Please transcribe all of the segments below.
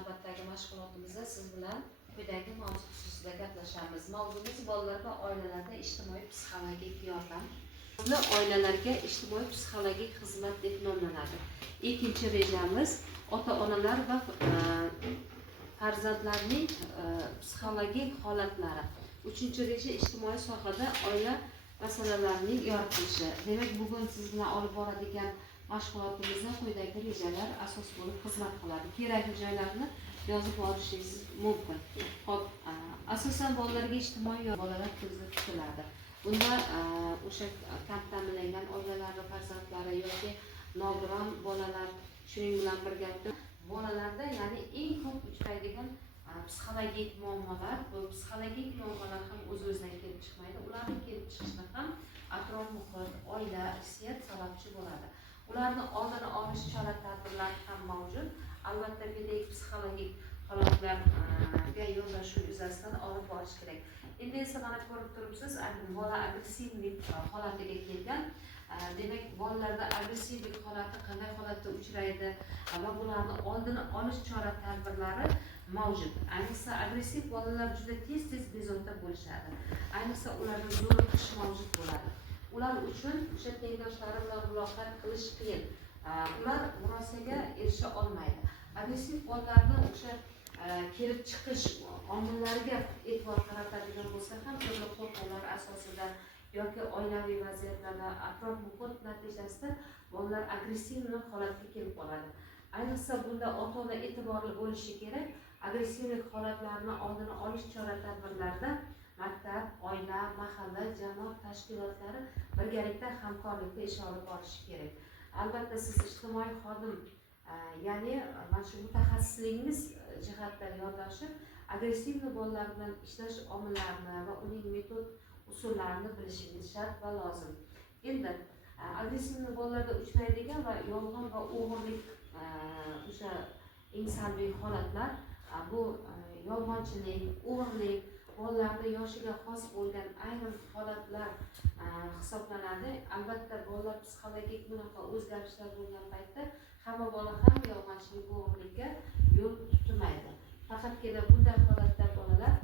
navbatdagi mashg'ulotimizda siz bilan quyidagi mavzu xususida gaplashamiz. Mavzumiz bolalar va oilalarda ijtimoiy psixologik yordam. Oilalarga ijtimoiy psixologik xizmat deb nomlanadi. Ikkinchi rejamiz ota-onalar va farzandlarning psixologik holatlari. Uchinchi reja ijtimoiy sohada oila masalalarining yoritilishi. Demak, bugun siz bilan olib boradigan mashg'ulotimizda quyidagi rejalar asos bo'lib xizmat qiladi. Kerakli joylarni yozib olishingiz mumkin. Xo'p, asosan bolalarga ijtimoiy bolalar ko'zda tutiladi. Bunda o'sha kam ta'minlangan oilalar farzandlari yoki nogiron bolalar, shuning bilan birga bolalarda, ya'ni eng ko'p uchraydigan psixologik muammolar, bu psixologik muammolar ham o'z-o'zidan kelib chiqmaydi. Ularning kelib chiqishida ham atrof muhit, oila, irsiyat sababchi bo'ladi. Ularni oldini olish chora-tadbirlari ham mavjud. Albatta, pedagogik psixologik holatlarga yondashuv yuzasidan olib borish kerak. Endi esa mana ko'rib turibsiz, bola agressivlik holatiga kelgan. Demak, bolalarda agressivlik holati qanday holatda uchraydi va bularni oldini olish chora-tadbirlari mavjud. Ayniqsa agressiv bolalar juda tez bezovta bo'lishadi. Ayniqsa ularda zo'riqish mavjud bo'ladi. Ular uchun o'sha tengdoshlari bilan muloqot qilish qiyin. Ular murosaga erisha olmaydi. Agressiv bolalarni o'sha kelib chiqish omillariga e'tibor qaratadigan bo'lsa ham, turli qo'rquvlar asosida yoki oilaviy vaziyatlarda, atrof muhit natijasida bolalar agressiv holatga kelib qoladi. Ayniqsa bunda ota-ona e'tiborli bo'lishi kerak. Agressivlik holatlarini oldini olish chora-tadbirlarida maktab, oila, mahalla, jamoat tashkilotlari birgalikda hamkorlikda ish olib borishi kerak. Albatta, siz ijtimoiy xodim, ya'ni mana shu mutaxassisligingiz jihatdan yondashib, agressiv bolalar bilan ishlash omillarini va uning metod usullarini bilishingiz shart va lozim. Endi agressiv bolalarda uchraydigan va yolg'on va o'g'irlik o'sha eng salbiy holatlar, bu yolg'onchilik, o'g'irlik, bolalarda yoshiga xos bo'lgan ayrim holatlar hisoblanadi. Albatta, bolalar psixologik bunaqa o'zgarishlar bo'lgan paytda hamma bola ham yolg'onchilik, o'g'irlikka yo'l tutmaydi. Faqatgina bunday holatda bolalar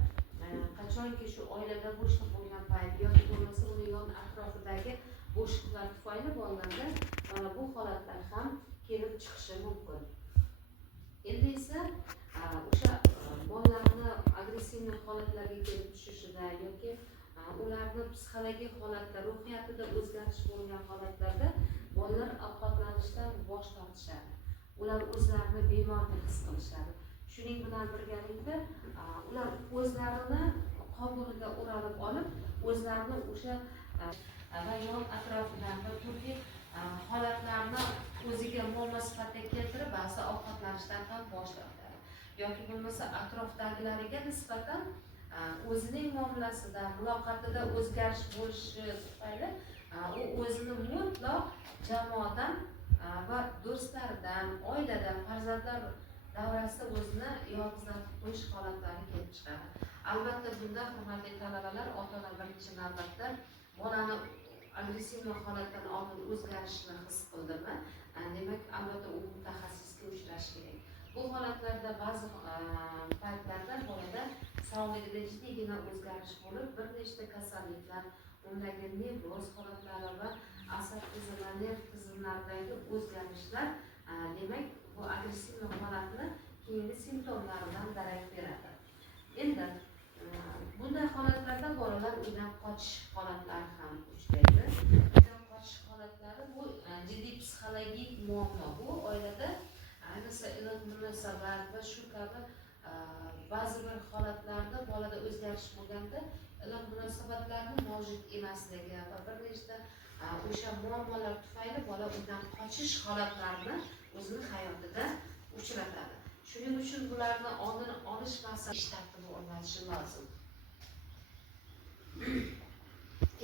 qachonki shu oilada bo'shliq bo'lgan payt yoki bo'lmasa uning yon atrofidagi bo'shliqlar tufayli bolalarda mana bu holatlar ham kelib chiqishi mumkin. Endi esa o'sha bolalarni agressiv holatlarga kelib tushishida yoki ularni psixologik holatda, ruhiyatida o'zgarish bo'lgan holatlarda bolalar ovqatlanishdan bosh tortishadi. Ular o'zlarini bemor deb his qilishadi. Shuning bilan birgalikda ular o'zlarini qobig'iga o'ralib olib, o'zlarini o'sha va yon atrofidan va turli holatlarni o'ziga muammo sifatida keltirib, ba'zi ovqatlanishdan ham bosh tortadi. Yoki bo'lmasa atrofdagilariga nisbatan o'zining muomalasida, muloqotida o'zgarish bo'lishi tufayli u o'zini mutlaq jamoadan va do'stlaridan, oiladan, farzandlar davrasida o'zini yolg'izlatib qo'yish holatlari kelib chiqadi. Albatta, bunda hurmatli talabalar, ota-ona birinchi navbatda bolani agressiv holatdan oldin o'zgarishni his qildimi, demak, albatta u mutaxassisga uchrash kerak. Bu holatlarda ba'zi paytlarda bolada sog'lig'ida jiddiygina o'zgarish bo'lib, bir nechta kasalliklar, undagi nevroz holatlari va asab tizimi, nerv tizimlaridagi o'zgarishlar, demak, bu agressiv holatni keyingi simptomlaridan darak beradi. Endi bunday holatlarda bolalar uydan qochish holatlari ham uchraydi. Uydan qochish holatlari bu jiddiy psixologik muammo. Bu oilada ayniqsa iliq munosabat va shu kabi ba'zi bir holatlarda bolada o'zgarish bo'lganda iliq munosabatlarning mavjud emasligi va bir nechta o'sha muammolar tufayli bola uydan qochish holatlarini o'zini hayotida uchratadi. Shuning uchun bularni oldini olish masalasi ish tartibi o'rnatishi lozim.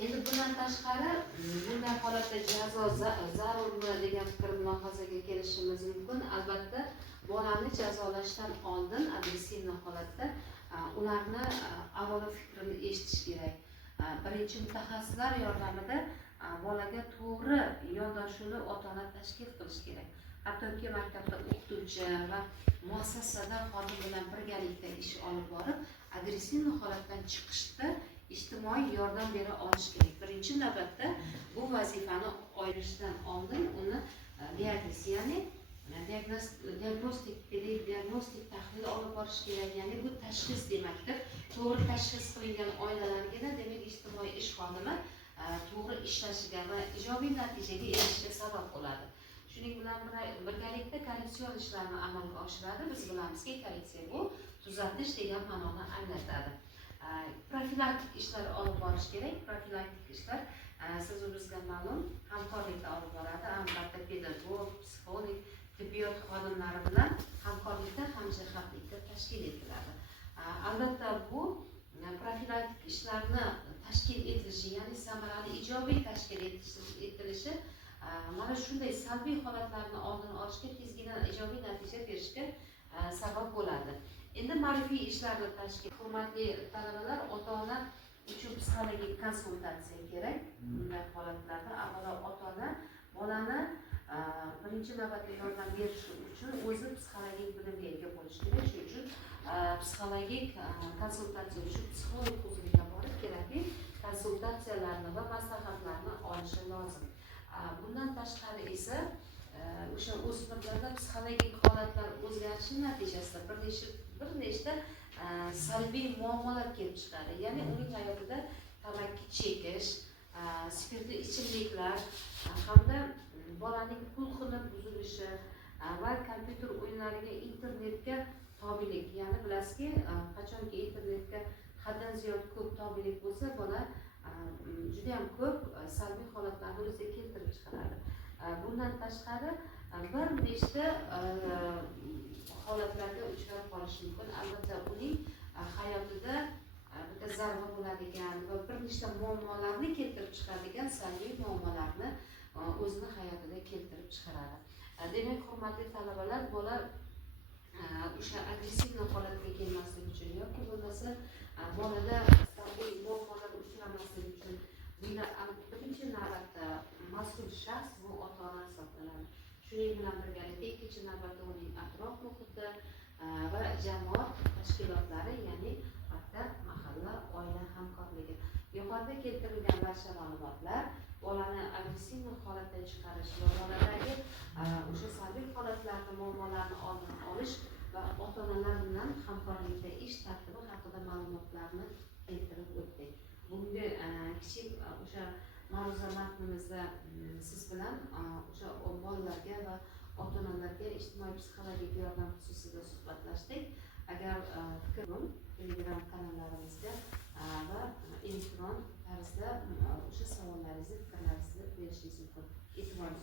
Endi bundan tashqari bunday holatda jazo zarurmi degan fikr mulohazaga kelishimiz mumkin. Albatta, bolani jazolashdan oldin agressiv holatda ularni avvalo fikrini eshitish kerak. Birinchi mutaxassislar yordamida bolaga to'g'ri yondashuvni ota-ona tashkil qilish kerak. Hattoki maktabda o'qituvchi va muassasada xodim bilan birgalikda ish olib borib, agressiv holatdan chiqishda ijtimoiy yordam bera olish kerak. Birinchi navbatda bu vazifani oylashdan oldin uni diagnoz, ya'ni diagnostik tahlil olib borish kerak. Ya'ni bu tashxis demakdir. To'g'ri tashxis qilingan oilalarga demak ijtimoiy ish xodimi to'g'ri ishlashiga va ijobiy natijaga erishishiga sabab bo'ladi. Shuning bilan birgalikda korreksion ishlarni amalga oshiradi. Biz bilamizki, korreksiya bu tuzatish degan ma'noni anglatadi. Profilaktik ishlar olib borish kerak. Profilaktik ishlar siz bizga ma'lum hamkorlikda olib boradi. Albatta pedagog, psixolog, tibbiyot xodimlari bilan hamkorlikda, hamjihatlikda tashkil etiladi. Albatta bu profilaktik ishlarni tashkil etilishi, ya'ni samarali ijobiy tashkil etilishi mana shunday salbiy holatlarni oldini olishga, tezgina ijobiy natija berishga sabab bo'ladi. Endi ma'rifiy ishlarni tashkil. Hurmatli talabalar, ota-ona uchun psixologik konsultatsiya kerak. Bunday holatlarda avvalo ota-ona bolani birinchi navbatda yordam berish uchun o'zi psixologik bilimga ega bo'lishi kerak. Shuning uchun psixologik konsultatsiya uchun psixolog huzuriga borib kerakli konsultatsiyalarni va maslahatlarni olishi lozim. Bundan tashqari esa o'sha o'smirlarda psixologik holatlar o'zgarishi natijasida bir nechta salbiy muammolar kelib chiqadi. Ya'ni uning hayotida tamaki chekish, spirtli ichimliklar hamda bolaning xulqini buzilishi va kompyuter o'yinlariga, internetga tobelik. Ya'ni bilasizki, qachonki internetga haddan ziyod ko'p tobelik bo'lsa, bola juda ham ko'p salbiy holatlarni o'ziga keltirib chiqaradi. Bundan tashqari bir nechta holatlarga uchrab qolishi mumkin. Albatta uning hayotida bitta zarba bo'ladigan va bir nechta muammolarni keltirib chiqaradigan salbiy muammolarni o'zini hayotida keltirib chiqaradi. Demak, hurmatli talabalar, bola o'sha agressiv holatga kelmaslik uchun yoki bo'lmasa bolada salbiy muammolar uchramaslik uchun birinchi navbatda mas'ul shaxs bu ota-ona hisoblanadi. Shuning bilan birgalikda ikkinchi navbatda uning atrof muhiti va jamoat tashkilotlari, ya'ni maktab, mahalla, oila hamkorligi. Yuqorida keltirilgan barcha ma'lumotlar bolani agressiv holatdan chiqarish va boladagi o'sha salbiy holatlarni, muammolarni oldini olish va ota-onalar bilan hamkorlikda ish tartibi haqida ma'lumotlarni keltirib o'tdik. Bunga kichik o'sha ma'ruza matnimizda siz bilan o'sha bolalarga va ota-onalarga ijtimoiy psixologik yordam xususida suhbatlashdik. Agar fikr Telegram kanallarimizga va elektron tarzda o'sha savollaringizni, fikrlaringizni berishingiz mumkin. E'tiboringiz uchun